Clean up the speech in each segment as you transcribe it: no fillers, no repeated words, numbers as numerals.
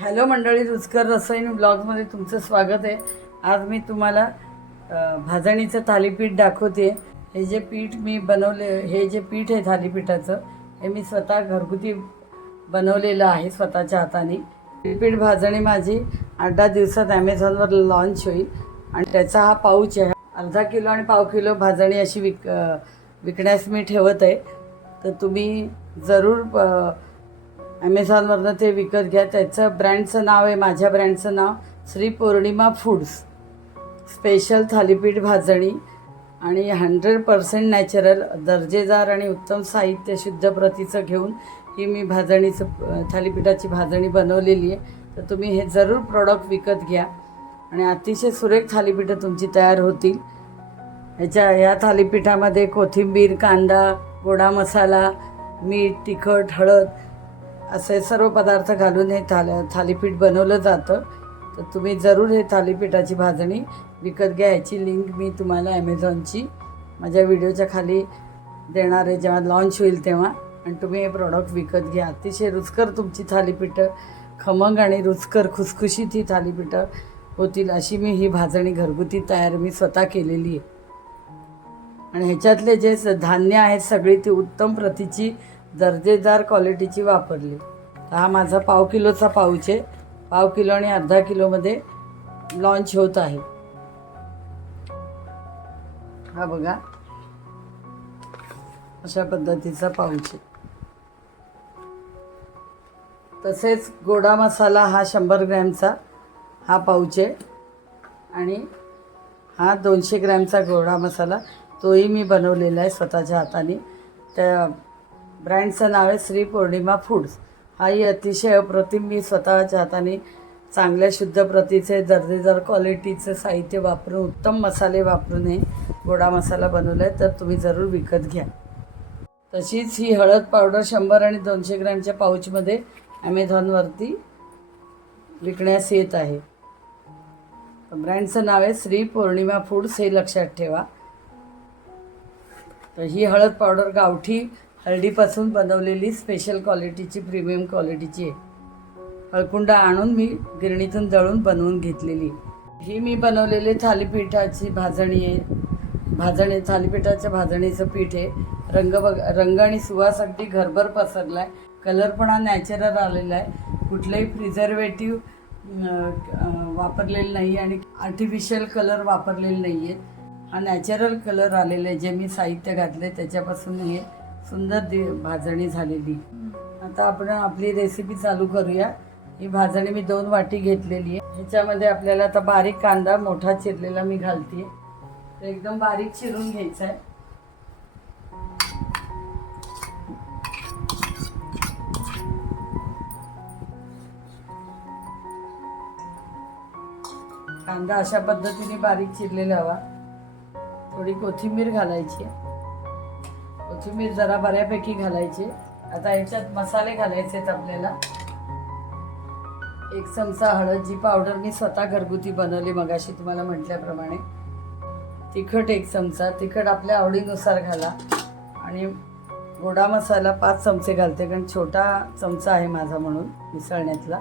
Hello मंडळी, रुचकर रसोई ब्लॉगमध्ये तुमचं स्वागत आहे। आज मी तुम्हाला भाजणीचं थालीपीठ दाखवते। हे जे पीठ मी बनवले, हे जे पीठ आहे थालीपीठाचं, हे मी स्वतः घरगुती बनवलेलं आहे स्वतःच्या हाताने। पीठ भाजणी माझी 8-10 दिवसात ॲमेझॉनवर लॉन्च होईल आणि त्याचा हा पाऊच आहे। अर्धा किलो आणि पाव किलो भाजणी अशी विकण्यास मी ठेवत आहे। तर तुम्ही जरूर ॲमेझॉनवरनं ते विकत घ्या। त्याचं ब्रँडचं नाव आहे, माझ्या ब्रँडचं नाव श्री पौर्णिमा फूड्स स्पेशल थालीपीठ भाजणी आणि 100% नॅचरल, दर्जेदार आणि उत्तम साहित्य शुद्ध प्रतीचं घेऊन ही मी थालीपीठाची भाजणी बनवलेली आहे। तर तुम्ही हे जरूर प्रॉडक्ट विकत घ्या आणि अतिशय सुरेख थालीपीठं तुमची तयार होतील। या थालीपीठामध्ये कोथिंबीर, कांदा, गोडा मसाला, मीठ, तिखट, हळद असे सर्व पदार्थ घालून हे थालीपीठ बनवलं जातं। तर तुम्ही जरूर हे थालीपीठाची भाजणी विकत घ्या। याची लिंक मी तुम्हाला ॲमेझॉनची माझ्या व्हिडिओच्या खाली देणार आहे जेव्हा लॉन्च होईल तेव्हा, आणि तुम्ही हे प्रॉडक्ट विकत घ्या। अतिशय रुचकर तुमची थालीपीठं, खमंग आणि रुचकर खुसखुशीत ही थालीपीठं होतील अशी मी ही भाजणी घरगुती तयार मी स्वतः केलेली आहे। आणि ह्याच्यातले जे धान्य आहेत सगळी ती उत्तम प्रतीची दर्जेदार क्वालिटीची वापरली। हा माझा पाव किलोचा पाऊच आहे, पाव किलो आणि अर्धा किलोमध्ये लॉन्च होत आहे। हा बघा, अशा पद्धतीचा पाऊच आहे। तसेच गोडा मसाला हा 100 ग्रॅमचा हा पाऊच आहे आणि हा 200 ग्रॅमचा गोडा मसाला, तोही मी बनवलेला आहे स्वतःच्या हाताने। त्या ब्रँडचं नाव आहे श्री पौर्णिमा फूड्स। हाही अतिशय अप्रतिम मी स्वतःच्या हाताने चांगल्या शुद्ध प्रतीचे दर्जेदार क्वालिटीचं साहित्य वापरून, उत्तम मसाले वापरून हे गोडा मसाला बनवला आहे। तर तुम्ही जरूर विकत घ्या। तशीच ही हळद पावडर 100 आणि 200 ग्रॅमच्या पाऊचमध्ये ॲमेझॉनवरती विकण्यास येत आहे। ब्रँडचं नाव आहे श्री पौर्णिमा फूड्स, हे लक्षात ठेवा। तर ही हळद पावडर गावठी हळदीपासून बनवलेली स्पेशल क्वालिटीची, प्रीमियम क्वालिटीची आहे। हळकुंडा आणून मी गिरणीतून दळून बनवून घेतलेली ही मी बनवलेली थालीपीठाची भाजणी आहे। थालीपीठाच्या भाजणीचं पीठ आहे। रंग आणि सुवास अगदी घरभर पसरला आहे। कलर पण हा नॅचरल आलेला आहे, कुठलंही प्रिझर्वेटिव्ह वापरलेलं नाही आणि आर्टिफिशियल कलर वापरलेले नाही आहेत। हा नॅचरल कलर आलेला आहे। जे मी साहित्य घातले त्याच्यापासून हे सुंदर भाजणी झालेली। आता आपण आपली रेसिपी चालू करूया। ही भाजणी मी 2 वाटी घेतलेली आहे। ह्याच्यामध्ये आपल्याला आता बारीक कांदा मोठा चिरलेला मी घालते, तर एकदम बारीक चिरून घ्यायचा आहे। कांदा अशा पद्धतीने बारीक चिरलेला हवा। थोडी कोथिंबीर घालायची, कोथिंबीर जरा बऱ्यापैकी घालायची। आता याच्यात मसाले घालायचे आहेत आपल्याला। 1 चमचा हळद, जी पावडर मी स्वतः घरगुती बनवली मगाशी तुम्हाला म्हटल्याप्रमाणे। तिखट 1 चमचा, तिखट आपल्या आवडीनुसार घाला। आणि गोडा मसाला 5 चमचे घालते, कारण छोटा चमचा आहे माझा म्हणून मिसळण्यातला।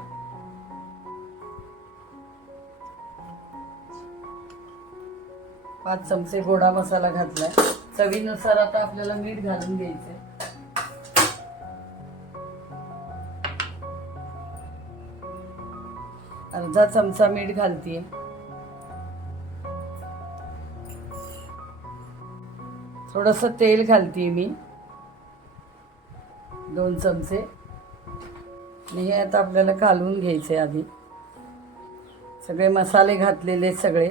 5 चमचे गोडा मसाला घातलाय। चवीनुसार आता आपल्याला मीठ घालून घ्यायचंय। अर्धा चमचा मीठ घालतीये। थोडंसं तेल घालतीये मी, 2 चमचे। आणि हे आता आपल्याला कालवून घ्यायचे। आधी सगळे मसाले घातलेले, सगळे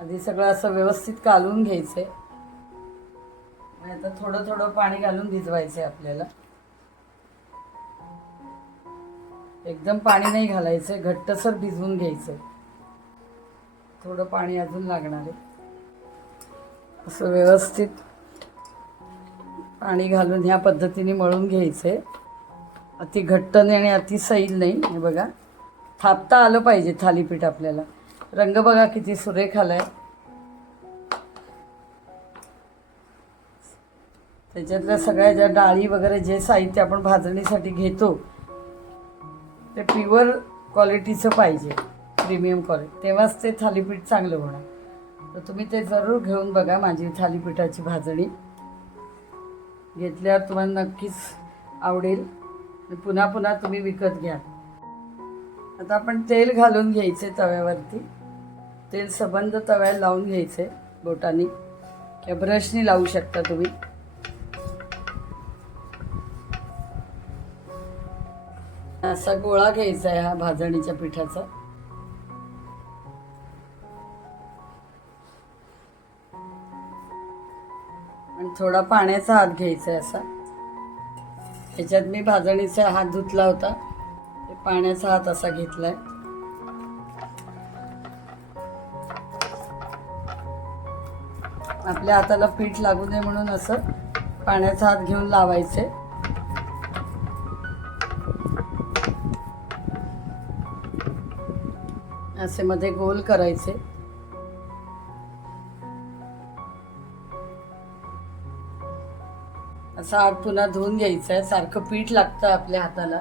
आधी सगळं असं व्यवस्थित कालवून घ्यायचंय। आणि आता थोडं थोडं पाणी घालून भिजवायचंय आपल्याला। एकदम पाणी नाही घालायचं, घट्टसर भिजवून घ्यायचं। थोडं पाणी अजून लागणार आहे। असं व्यवस्थित पाणी घालून ह्या पद्धतीने मळून घ्यायचंय। अति घट्ट नाही आणि अति सैल नाही। हे बघा, थापता आलं पाहिजे थालीपीठ आपल्याला। रंग बघा किती सुरेख आलाय। त्याच्यातल्या सगळ्या ज्या डाळी वगैरे जे साहित्य आपण भाजणीसाठी घेतो ते प्युअर क्वालिटीचं पाहिजे, प्रीमियम क्वालिटी, तेव्हाच ते थालीपीठ चांगलं होणार. तर तुम्ही ते जरूर घेऊन बघा. माझी थालीपीठाची भाजणी घेतल्यावर तुम्हाला नक्कीच आवडेल. पुन्हा पुन्हा तुम्ही विकत घ्या. आता आपण तेल घालून घ्यायचे तव्यावरती. तेल सबंध तव्याला लावून घ्यायचे बोटाने किंवा ब्रशनी लावू शकता तुम्ही. असा गोळा घ्यायचा आहे हा भाजणीच्या पिठाचा. आणि थोडा पाण्याचा हात घ्यायचा आहे असा. त्याच्यात मी भाजणीचा हात धुतला होता, ते पाण्याचा हात असा घेतलाय. आपल्या हाताला पीठ लागू नये म्हणून असं पाण्याचा हात घेऊन लावायचे. असे मध्ये गोल करायचे. असा हात पुन्हा धुवून घ्यायचा आहे. सारखं पीठ लागतं आपल्या हाताला.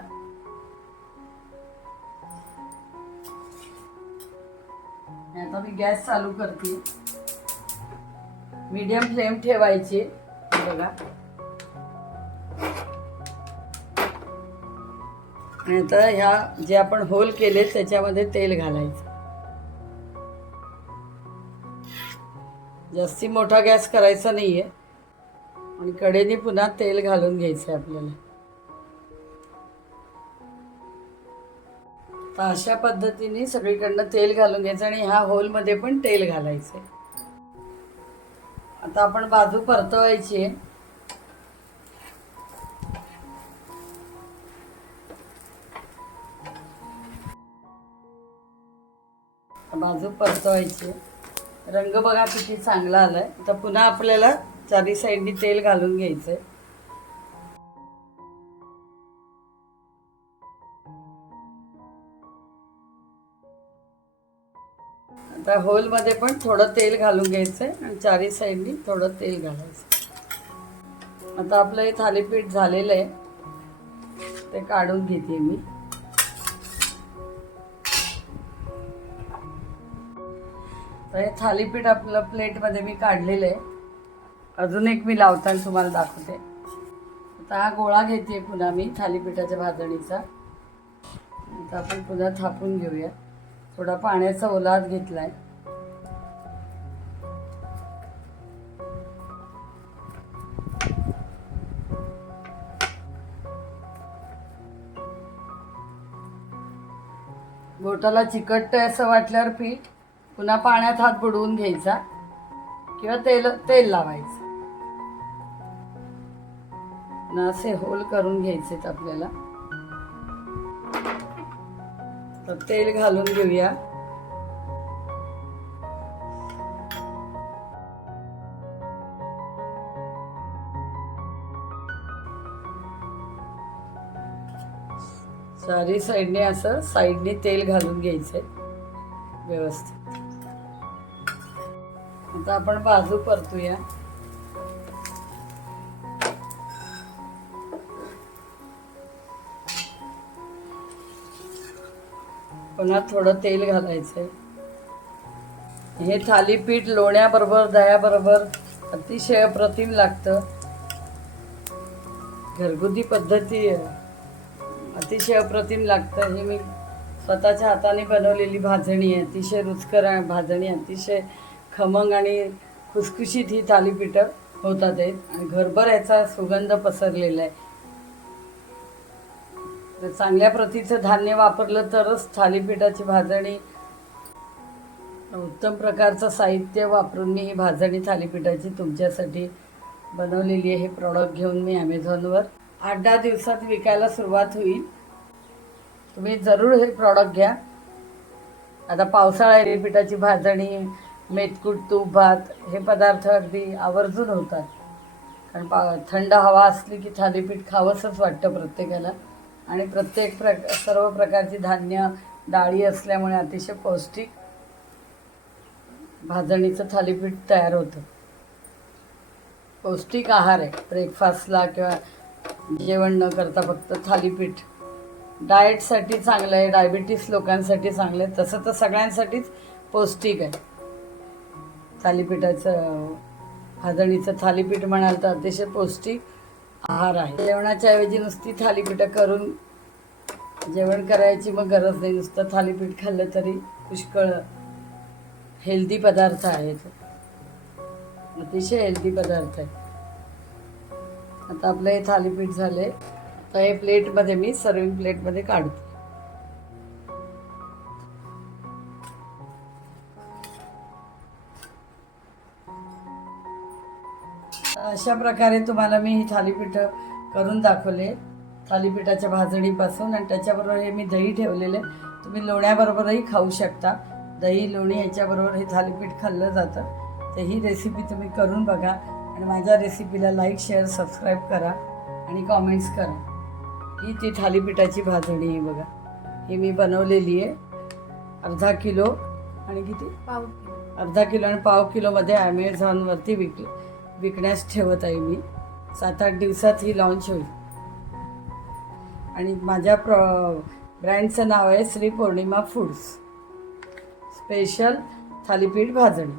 आता मी गॅस चालू करते. मीडियम फ्लेम ठेवायची. बघा, आणि आता ह्या जे आपण होल केले त्याच्यामध्ये तेल घालायचं. जास्ती मोठा गॅस करायचा नाहीये. आणि कढईने पुन्हा तेल घालून घ्यायचं आहे आपल्याला. तर अशा पद्धतीने सगळीकडनं तेल घालून घ्यायचं आणि ह्या होलमध्ये पण तेल घालायचं. आता आपण बाजू परतवायची आहे. बाजू परतवायची. रंग बघा किती चांगला आलाय. आता पुन्हा आपल्याला चारी साईडनी तेल घालून घ्यायचंय. आता होलमध्ये पण थोडं तेल घालून घ्यायचंय आणि चारी साईडनी थोडं तेल घालायचं. आता आपलं हे थालीपीठ झालेलं आहे, ते काढून घेते मी. तर हे थालीपीठ आपलं प्लेटमध्ये मी काढलेलं आहे. अजून एक मी लावताना तुम्हाला दाखवते. आता हा गोळा घेते पुन्हा मी थालीपीठाच्या भाजणीचा. आता आपण पुन्हा थापून घेऊया. थोडा पाण्याचा ओला हात घेतलाय. बोटाला चिकटतंय असं वाटल्यावर पीठ पुन्हा पाण्यात हात बुडवून घ्यायचा किंवा तेल लावायचं. असे होल करून घ्यायचे आपल्याला. तर तेल घालून घेऊया. चारी साईडने असं साईडने तेल घालून घ्यायचंय व्यवस्थित. आता आपण बाजू परतूया. पुन्हा थोडं तेल घालायचंय. हे थालीपीठ लोण्याबरोबर दह्याबरोबर अतिशय अप्रतिम लागतं. घरगुती पद्धती अतिशय अप्रतिम लागतं. हे मी स्वतःच्या हाताने बनवलेली भाजणी आहे. अतिशय रुचकर भाजणी, अतिशय खमंग आणि खुसखुशीत ही थालीपीठं होतात आहेत आणि घरभर याचा सुगंध पसरलेला आहे. तर चांगल्या प्रतीचं धान्य वापरलं तरच थालीपीठाची भाजणी, उत्तम प्रकारचं साहित्य वापरून मी ही भाजणी थालीपीठाची तुमच्यासाठी बनवलेली आहे. हे प्रॉडक्ट घेऊन मी ॲमेझॉनवर 8-10 दिवसात विकायला सुरुवात होईल. तुम्ही जरूर हे प्रॉडक्ट घ्या. आता पावसाळा आहे, पिठाची भाजणी, मेथकूट, तूप, भात हे पदार्थ अगदी आवर्जून होतात. कारण थंड हवा असली की थालीपीठ खावंसंच वाटतं प्रत्येकाला. आणि सर्व प्रकारची धान्य, डाळी असल्यामुळे अतिशय पौष्टिक भाजणीचं थालीपीठ तयार होतं. पौष्टिक आहार आहे. ब्रेकफास्टला किंवा जेवण न करता फक्त थालीपीठ डाएटसाठी चांगलं आहे, डायबिटीस लोकांसाठी चांगलं आहे, तसं तर सगळ्यांसाठीच पौष्टिक आहे. थालीपीठाचं भाजणीचं थालीपीठ म्हणाल तर अतिशय पौष्टिक आहार आहे. जेवणाच्या ऐवजी नुसती थालीपीठं करून जेवण करायची मग गरज नाही. नुसतं थालीपीठ खाल्लं तरी पुष्कळ हेल्दी पदार्थ आहेत, अतिशय हेल्दी पदार्थ आहे. आता आपलं हे थालीपीठ झाले. आता हे प्लेटमध्ये मी सर्विंग प्लेटमध्ये काढते. अशा प्रकारे तुम्हाला मी ही थालीपीठं करून दाखवले, थालीपीठाच्या भाजणीपासून. आणि त्याच्याबरोबर हे मी दही ठेवलेले, तुम्ही लोण्याबरोबरही खाऊ शकता. दही लोणी याच्याबरोबर हे थालीपीठ खाल्लं जातं. तर ही रेसिपी तुम्ही करून बघा आणि माझ्या रेसिपीला लाईक, शेअर, सबस्क्राईब करा आणि कॉमेंट्स करा. ही ती थालीपीठाची भाजणी आहे बघा. ही मी बनवलेली आहे. अर्धा किलो आणि किती अर्धा किलो आणि पाव किलोमध्ये ॲमेझॉनवरती विकण्यास ठेवत आहे मी. 7-8 दिवसात ही लॉन्च होईल. आणि माझ्या ब्रँडचं नाव आहे श्री पौर्णिमा फूड्स, स्पेशल थालीपीठ भाजणी.